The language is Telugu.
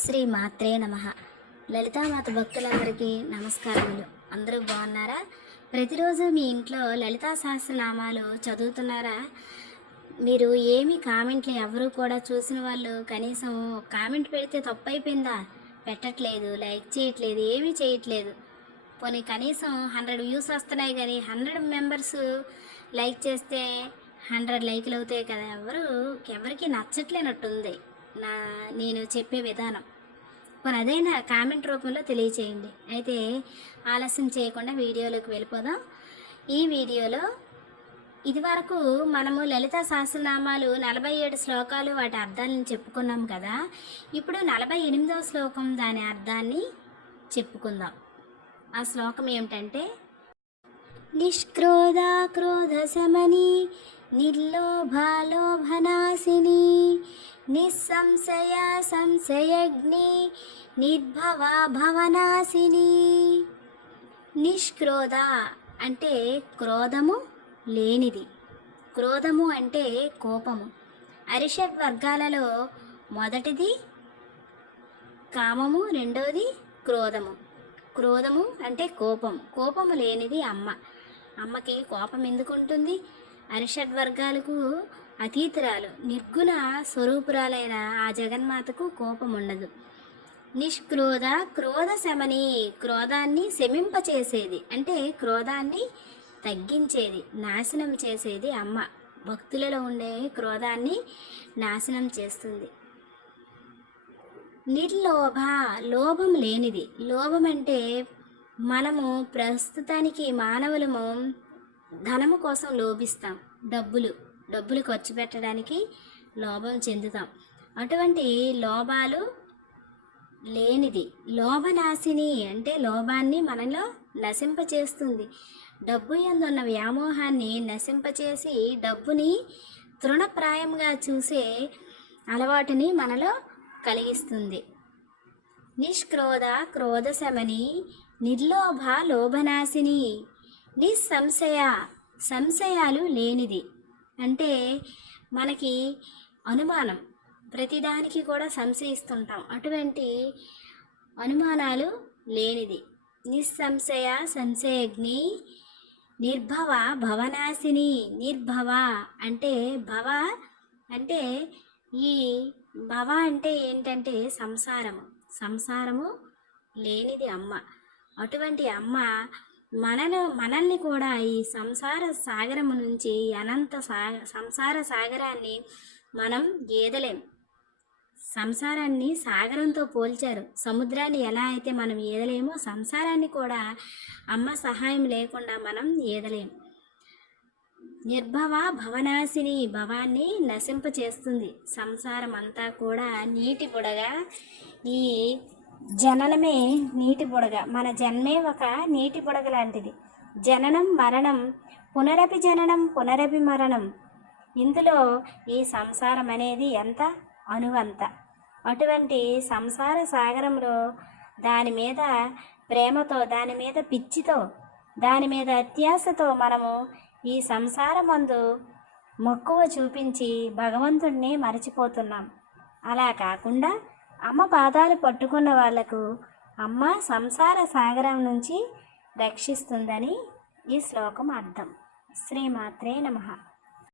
శ్రీ మాత్రే నమః. లలితామాత భక్తులందరికీ నమస్కారములు. అందరూ బాగున్నారా? ప్రతిరోజు మీ ఇంట్లో లలితా సహస్రనామాలు చదువుతున్నారా? మీరు ఏమి కామెంట్లు ఎవరు కూడా చూసిన వాళ్ళు కనీసం కామెంట్ పెడితే తప్పు అయిపోయిందా? పెట్టట్లేదు, లైక్ చేయట్లేదు, ఏమీ చేయట్లేదు. పోనీ కనీసం 100 వ్యూస్ వస్తున్నాయి కానీ 100 మెంబర్స్ లైక్ చేస్తే 100 లైకులు అవుతాయి కదా. ఎవరికి నచ్చట్లేనట్టుంది నేను చెప్పే విధానం. మరి అదైనా కామెంట్ రూపంలో తెలియచేయండి. అయితే ఆలస్యం చేయకుండా వీడియోలోకి వెళ్ళిపోదాం. ఈ వీడియోలో ఇదివరకు మనము లలితా సహస్రనామాలు 47 శ్లోకాలు వాటి అర్థాలను చెప్పుకున్నాం కదా. ఇప్పుడు 48వ శ్లోకం దాని అర్థాన్ని చెప్పుకుందాం. ఆ శ్లోకం ఏమిటంటే, నిష్క్రోధ క్రోధ శమని నిర్లోభాలోభనాశిని నిస్సంశయ సంశయగ్ని నిర్భవ భవనాశిని. నిష్క్రోధ అంటే క్రోధము లేనిది. క్రోధము అంటే కోపము. అరిషడ్ వర్గాలలో మొదటిది కామము, రెండవది క్రోధము. క్రోధము అంటే కోపము లేనిది అమ్మ. అమ్మకి కోపం ఎందుకు ఉంటుంది? అరిషడ్ వర్గాలకు అతీతురాలు, నిర్గుణ స్వరూపురాలైన ఆ జగన్మాతకు కోపం ఉండదు. నిష్క్రోధ క్రోధ శమని, క్రోధాన్ని శమింపచేసేది అంటే క్రోధాన్ని తగ్గించేది, నాశనం చేసేది అమ్మ. భక్తులలో ఉండే క్రోధాన్ని నాశనం చేస్తుంది. నిర్లోభ, లోభం లేనిది. లోభం అంటే మనము ప్రస్తుతానికి మానవులము ధనము కోసం లోభిస్తాం. డబ్బులు ఖర్చు పెట్టడానికి లోభం చెందుతాం. అటువంటి లోభాలు లేనిది. లోభనాశిని అంటే లోభాన్ని మనలో నశింపచేస్తుంది. డబ్బు యందున్న వ్యామోహాన్ని నశింపచేసి డబ్బుని తృణప్రాయంగా చూసే అలవాటుని మనలో కలిగిస్తుంది. నిష్క్రోధ క్రోధ శమని నిర్లోభ లోభనాశిని నిస్సంశయ, సంశయాలు లేనిది. అంటే మనకి అనుమానం, ప్రతిదానికి కూడా సంశయిస్తుంటాం. అటువంటి అనుమానాలు లేనిది. నిస్సంశయ సంశయగ్ని నిర్భవ భవనాశిని. నిర్భవ అంటే అంటే ఈ భవ అంటే ఏంటంటే సంసారము లేనిది అమ్మ. అటువంటి అమ్మ మనల్ని కూడా ఈ సంసార సాగరము నుంచి అనంత సంసార సాగరాన్ని మనం ఈదలేం. సంసారాన్ని సాగరంతో పోల్చారు. సముద్రాన్ని ఎలా అయితే మనం ఈదలేమో సంసారాన్ని కూడా అమ్మ సహాయం లేకుండా మనం ఈదలేం. నిర్భవ భవనాశిని, భవాన్ని నశింపచేస్తుంది. సంసారం అంతా కూడా నీటి బుడగా. ఈ జననమే నీటి బుడగ. మన జన్మే ఒక నీటి బుడగ లాంటిది. జననం మరణం, పునరపి జననం పునరపి మరణం. ఇందులో ఈ సంసారం అనేది ఎంత అనువంత. అటువంటి సంసార సాగరంలో దాని మీద ప్రేమతో, దాని మీద పిచ్చితో, దాని మీద అత్యాశతో మనము ఈ సంసారమందు మక్కువ చూపించి భగవంతుణ్ణి మరచిపోతున్నాం. అలా కాకుండా అమ్మ పాదాలు పట్టుకున్న వాళ్లకు అమ్మ సంసార సాగరం నుంచి రక్షిస్తుందని ఈ శ్లోకం అర్థం. శ్రీమాత్రే నమః.